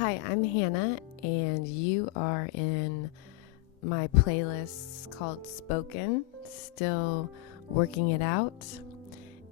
Hi, I'm Hannah, and you are in my playlist called Spoken, still working it out.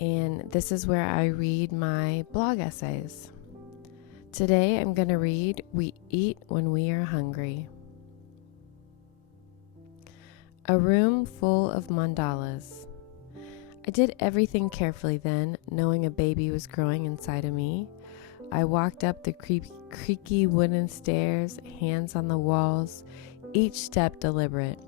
And this is where I read my blog essays. Today I'm going to read We Eat When We Are Hungry. A room full of mandalas. I did everything carefully then, knowing a baby was growing inside of me. I walked up the creaky wooden stairs, hands on the walls, each step deliberate.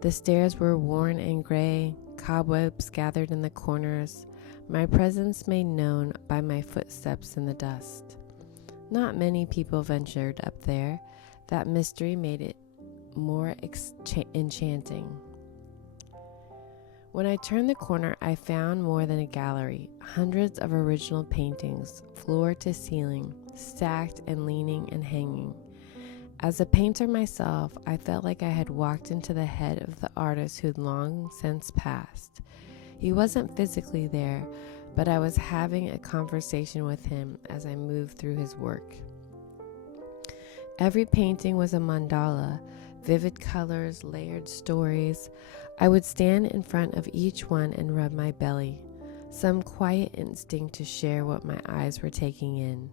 The stairs were worn and gray, cobwebs gathered in the corners, my presence made known by my footsteps in the dust. Not many people ventured up there. That mystery made it more enchanting. When I turned the corner, I found more than a gallery, hundreds of original paintings, floor to ceiling, stacked and leaning and hanging. As a painter myself, I felt like I had walked into the head of the artist who'd long since passed. He wasn't physically there, but I was having a conversation with him as I moved through his work. Every painting was a mandala, vivid colors, layered stories. I would stand in front of each one and rub my belly, some quiet instinct to share what my eyes were taking in.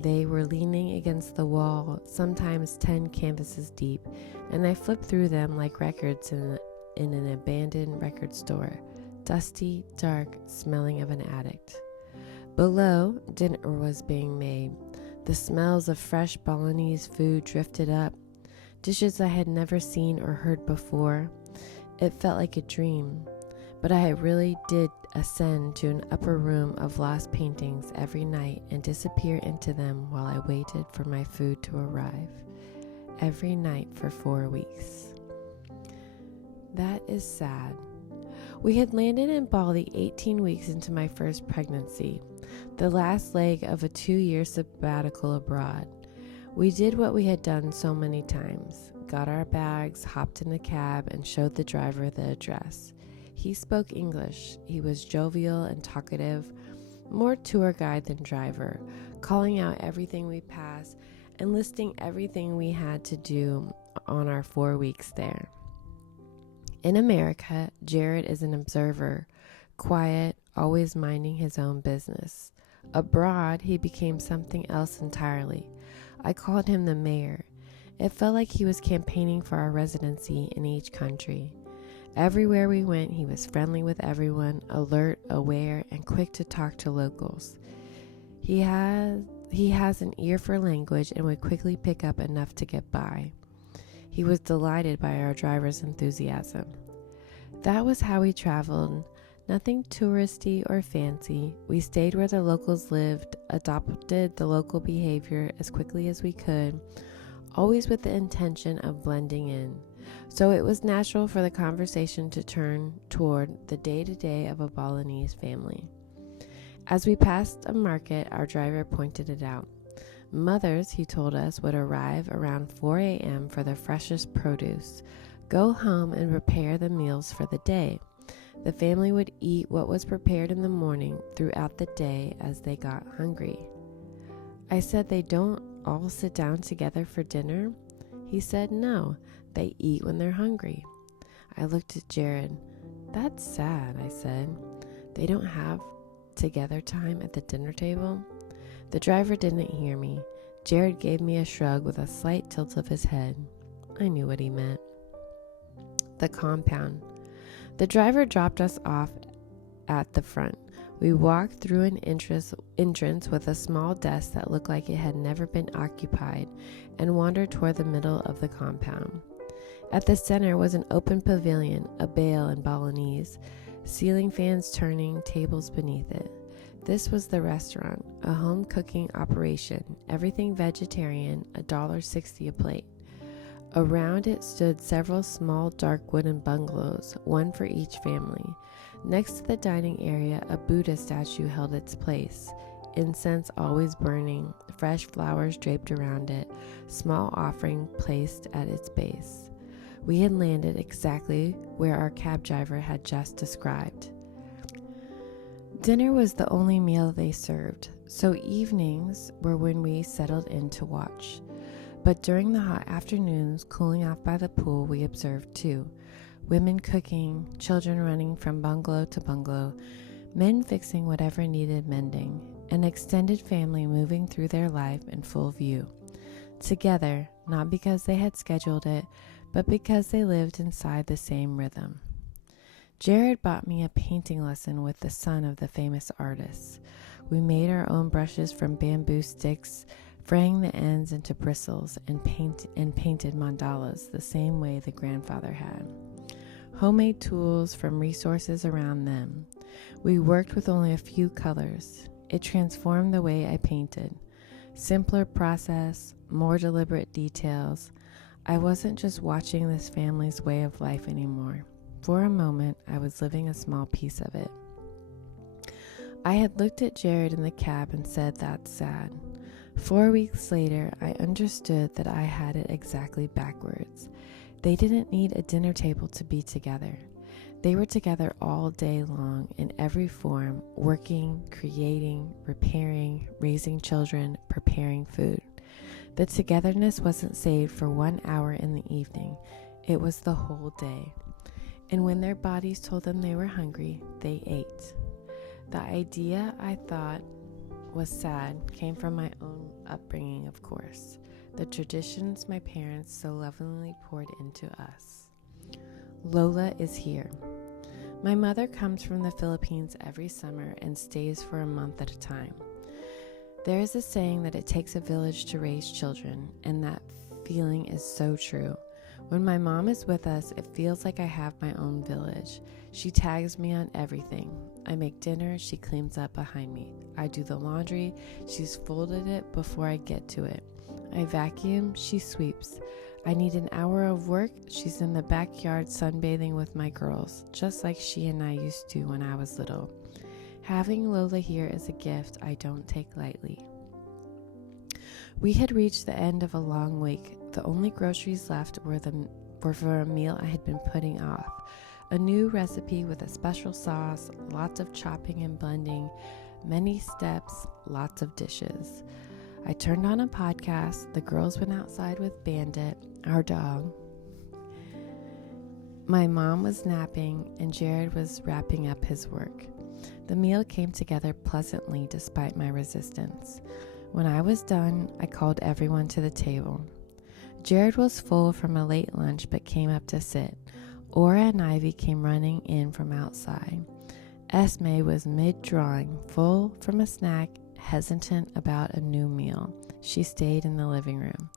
They were leaning against the wall, sometimes 10 canvases deep, and I flipped through them like records in an abandoned record store, dusty, dark, smelling of an addict. Below, dinner was being made. The smells of fresh Balinese food drifted up, dishes I had never seen or heard before. It felt like a dream, but I really did ascend to an upper room of lost paintings every night and disappear into them while I waited for my food to arrive. Every night for 4 weeks. That is sad. We had landed in Bali 18 weeks into my first pregnancy, the last leg of a 2-year sabbatical abroad. We did what we had done so many times, got our bags, hopped in the cab, and showed the driver the address. He spoke English. He was jovial and talkative, more tour guide than driver, calling out everything we passed and listing everything we had to do on our 4 weeks there. In America, Jared is an observer, quiet, always minding his own business. Abroad, he became something else entirely. I called him the mayor. It felt like he was campaigning for our residency in each country. Everywhere we went, he was friendly with everyone, alert, aware, and quick to talk to locals. He has an ear for language and would quickly pick up enough to get by. He was delighted by our driver's enthusiasm. That was how we traveled. Nothing touristy or fancy. We stayed where the locals lived, adopted the local behavior as quickly as we could, always with the intention of blending in. So it was natural for the conversation to turn toward the day-to-day of a Balinese family. As we passed a market, our driver pointed it out. Mothers, he told us, would arrive around 4 a.m. for the freshest produce, go home and prepare the meals for the day. The family would eat what was prepared in the morning throughout the day as they got hungry. I said, they don't all sit down together for dinner? He said, no, they eat when they're hungry. I looked at Jared. That's sad, I said. They don't have together time at the dinner table? The driver didn't hear me. Jared gave me a shrug with a slight tilt of his head. I knew what he meant. The compound. The driver dropped us off at the front. We walked through an entrance with a small desk that looked like it had never been occupied and wandered toward the middle of the compound. At the center was an open pavilion, a bale in Balinese, ceiling fans turning, tables beneath it. This was the restaurant, a home cooking operation, everything vegetarian, $1.60 a plate. Around it stood several small dark wooden bungalows, one for each family. Next to the dining area, a Buddha statue held its place, incense always burning, fresh flowers draped around it, small offering placed at its base. We had landed exactly where our cab driver had just described. Dinner was the only meal they served, so evenings were when we settled in to watch. But during the hot afternoons, cooling off by the pool, we observed too. Women cooking, children running from bungalow to bungalow, men fixing whatever needed mending, an extended family moving through their life in full view. Together, not because they had scheduled it, but because they lived inside the same rhythm. Jared bought me a painting lesson with the son of the famous artist. We made our own brushes from bamboo sticks, fraying the ends into bristles, and painted mandalas the same way the grandfather had. Homemade tools from resources around them. We worked with only a few colors. It transformed the way I painted. Simpler process, more deliberate details. I wasn't just watching this family's way of life anymore. For a moment, I was living a small piece of it. I had looked at Jared in the cab and said, "That's sad." 4 weeks later, I understood that I had it exactly backwards. They didn't need a dinner table to be together. They were together all day long in every form, working, creating, repairing, raising children, preparing food. The togetherness wasn't saved for 1 hour in the evening. It was the whole day. And when their bodies told them they were hungry, they ate. The idea I thought was sad came from my own upbringing, of course. The traditions my parents so lovingly poured into us. Lola is here. My mother comes from the Philippines every summer and stays for a month at a time. There is a saying that it takes a village to raise children, and that feeling is so true. When my mom is with us, it feels like I have my own village. She tags me on everything. I make dinner, she cleans up behind me. I do the laundry, she's folded it before I get to it. I vacuum, she sweeps. I need an hour of work, she's in the backyard sunbathing with my girls, just like she and I used to when I was little. Having Lola here is a gift I don't take lightly. We had reached the end of a long week. The only groceries left were for a meal I had been putting off. A new recipe with a special sauce, lots of chopping and blending, many steps, lots of dishes. I turned on a podcast. The girls went outside with Bandit, our dog. My mom was napping and Jared was wrapping up his work. The meal came together pleasantly despite my resistance. When I was done, I called everyone to the table. Jared was full from a late lunch but came up to sit. Aura and Ivy came running in from outside. Esme was mid-drawing, full from a snack, hesitant about a new meal. She stayed in the living room.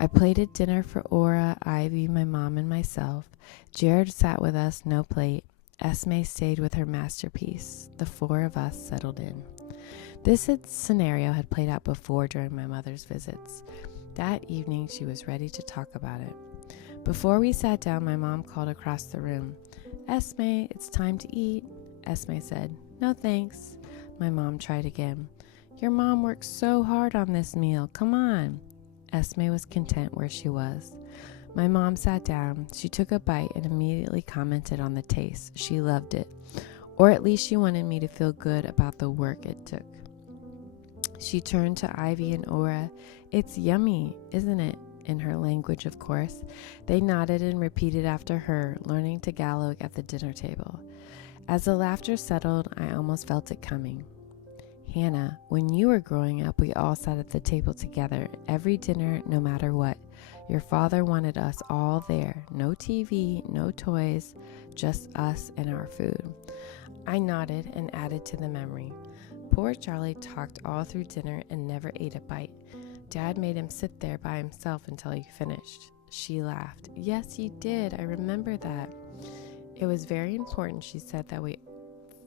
I plated dinner for Aura, Ivy, my mom, and myself. Jared sat with us, no plate. Esme stayed with her masterpiece. The four of us settled in. This scenario had played out before during my mother's visits. That evening, she was ready to talk about it. Before we sat down, my mom called across the room. "Esme, it's time to eat." Esme said, "No thanks." My mom tried again. "Your mom worked so hard on this meal. Come on." Esme was content where she was. My mom sat down. She took a bite and immediately commented on the taste. She loved it. Or at least she wanted me to feel good about the work it took. She turned to Ivy and Aura. "It's yummy, isn't it?" In her language, of course. They nodded and repeated after her, learning Tagalog at the dinner table. As the laughter settled, I almost felt it coming. "Hannah, when you were growing up, we all sat at the table together, every dinner, no matter what. Your father wanted us all there. No TV, no toys, just us and our food." I nodded and added to the memory. Poor Charlie talked all through dinner and never ate a bite. Dad made him sit there by himself until he finished. She laughed. "Yes, he did. I remember that." "It was very important," she said,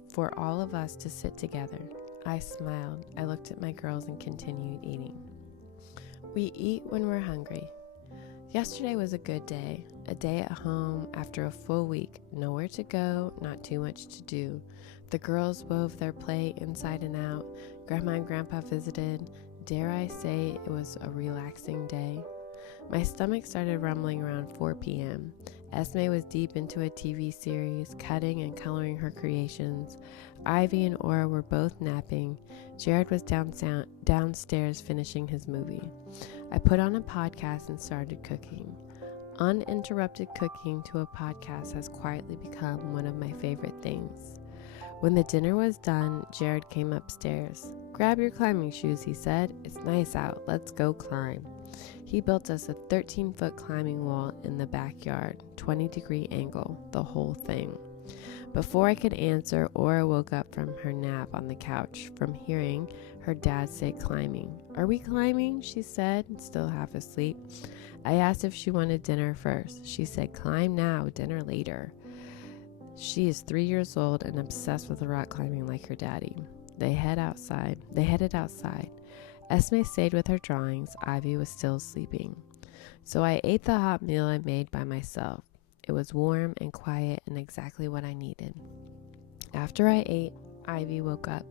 for all of us to sit together." I smiled. I looked at my girls and continued eating. We eat when we're hungry. Yesterday was a good day. A day at home after a full week. Nowhere to go, not too much to do. The girls wove their play inside and out. Grandma and Grandpa visited. Dare I say it was a relaxing day? My stomach started rumbling around 4 p.m. Esme was deep into a TV series, cutting and coloring her creations. Ivy and Aura were both napping. Jared was downstairs finishing his movie. I put on a podcast and started cooking. Uninterrupted cooking to a podcast has quietly become one of my favorite things. When the dinner was done, Jared came upstairs. "Grab your climbing shoes," he said. "It's nice out. Let's go climb." He built us a 13-foot climbing wall in the backyard, 20-degree angle, the whole thing. Before I could answer, Aura woke up from her nap on the couch from hearing her dad say climbing. "Are we climbing?" she said, still half asleep. I asked if she wanted dinner first. She said, "Climb now, dinner later." She is 3 years old and obsessed with rock climbing like her daddy. They headed outside. Esme stayed with her drawings. Ivy was still sleeping. So I ate the hot meal I made by myself. It was warm and quiet and exactly what I needed. After I ate, Ivy woke up.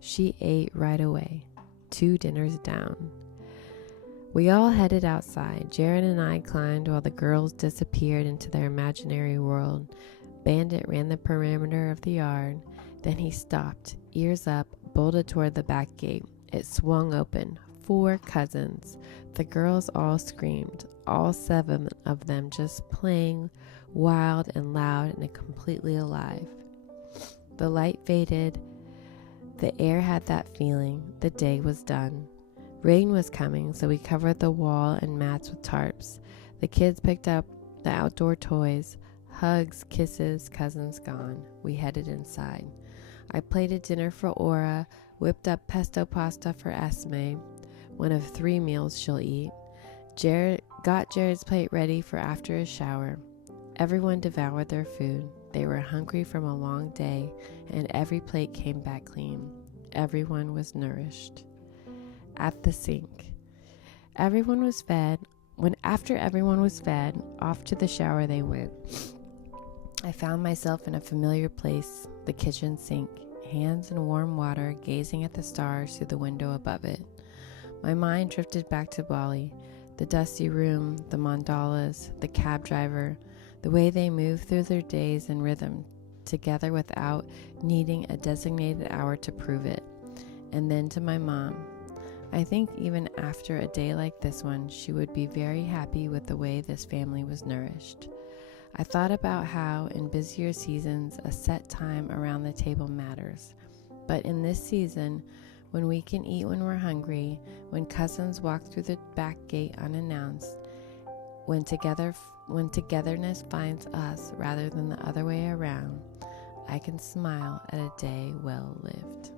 She ate right away, 2 dinners down. We all headed outside. Jared and I climbed while the girls disappeared into their imaginary world. Bandit ran the perimeter of the yard. Then he stopped, ears up, bolted toward the back gate. It swung open. 4 cousins. The girls all screamed, all 7 of them just playing, wild and loud and completely alive. The light faded. The air had that feeling. The day was done. Rain was coming, so we covered the wall and mats with tarps. The kids picked up the outdoor toys. Hugs, kisses, cousins gone. We headed inside. I plated dinner for Aura, whipped up pesto pasta for Esme, one of 3 meals she'll eat. Got Jared's plate ready for after his shower. Everyone devoured their food. They were hungry from a long day, and every plate came back clean. Everyone was nourished. At the sink. Everyone was fed. After everyone was fed, off to the shower they went. I found myself in a familiar place, the kitchen sink, hands in warm water, gazing at the stars through the window above it. My mind drifted back to Bali, the dusty room, the mandalas, the cab driver, the way they moved through their days in rhythm, together without needing a designated hour to prove it. And then to my mom. I think even after a day like this one, she would be very happy with the way this family was nourished. I thought about how in busier seasons, a set time around the table matters. But in this season, when we can eat when we're hungry, when cousins walk through the back gate unannounced, when togetherness finds us rather than the other way around, I can smile at a day well lived.